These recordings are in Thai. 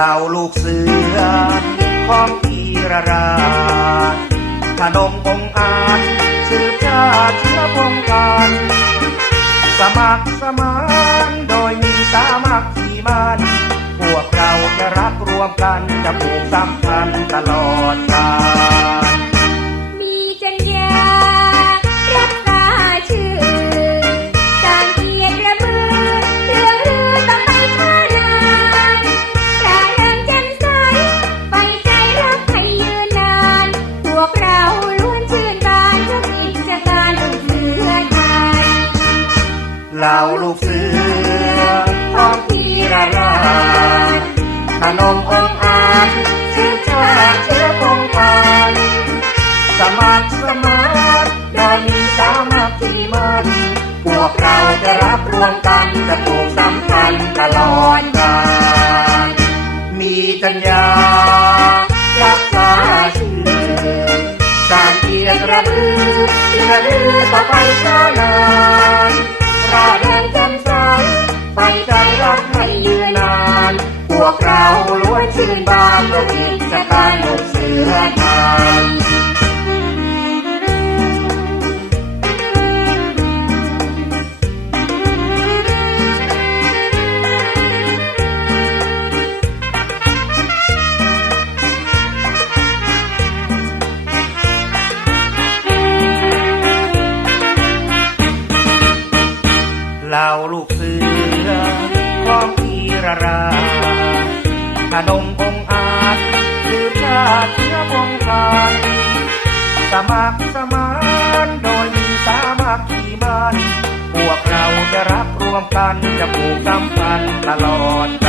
เหล่าลูกเสือของพีรราชขนมองอาจสืบชาติเชื้อพงกันสมัครสมานโดยมีสามัคคีมันพวกเราจะรักรวมกันจะผูกสัมพันธ์ตลอดกาล เหล่าลูกเสือของพีระราชขนมองค์อาจชื่อชาติเชื้อพงกันสมัครสมานโดยมีสามัคคีมันพวกเราจะรับรวมกันจะผูกสัมพันธ์ตลอดกาลมีจัญญารักษาชื่อสร้างเกียรติระลือระลือต่อไปช้านาน ร่าเริงแจ่มใสไปใจรักให้ยืนนาน พวกเราล้วนชื่นบานด้วยกิจการลูกเสือนาน ขนมองอาจคือชาติเชื้อวงกันสมัครสมานโดยมีสามัคคีมันพวกเราจะรักรวมกันจะผูกสัมพันธ์ตลอด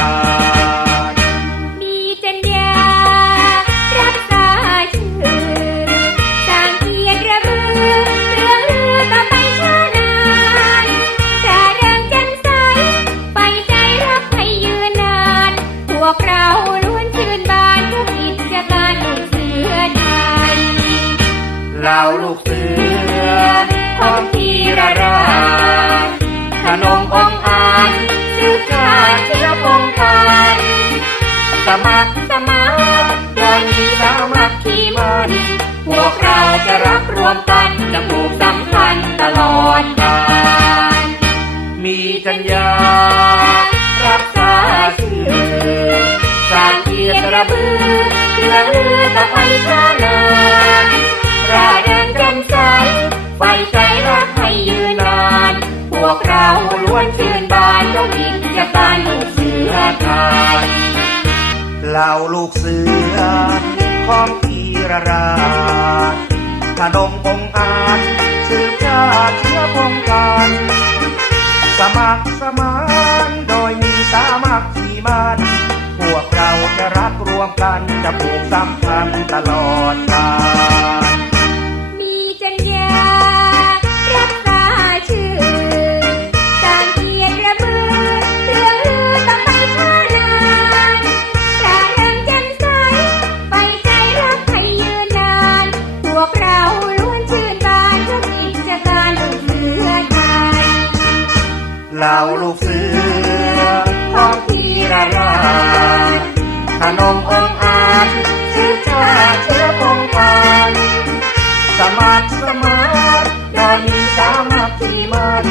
เหล่าลูกเสือของพีระราชขนมองอาจสืบชาติเชื้อพงกันสมัครสมานโดยมีสามัคคีมันพวกเราจะรักรวมกันจะผูกสัมพันธ์ตลอดกาลมีจัญญารักษาชื่อสางเกียรติระบือเชื่อลือต่อไปช้านา ยืนนาน พวกเราล้วนชื่นบานยกกิจการลูกเสือไทยเหล่าลูกเสือของพีระราชขนมองค์อาจสืบชาติเชื้อพงกันสมัครสมานโดยมีสามัคคีมันพวกเราจะรักรวมกันจะผูกสัมพันธ์ตลอดกาล เหล่าลูกเสือของพีระราขนมองอาจชื่อชาเชื้อพงพันสมัครสมานโดยมีสามัคคีมัน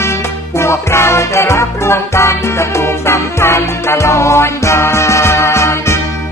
พวกเราจะรับรวมกัน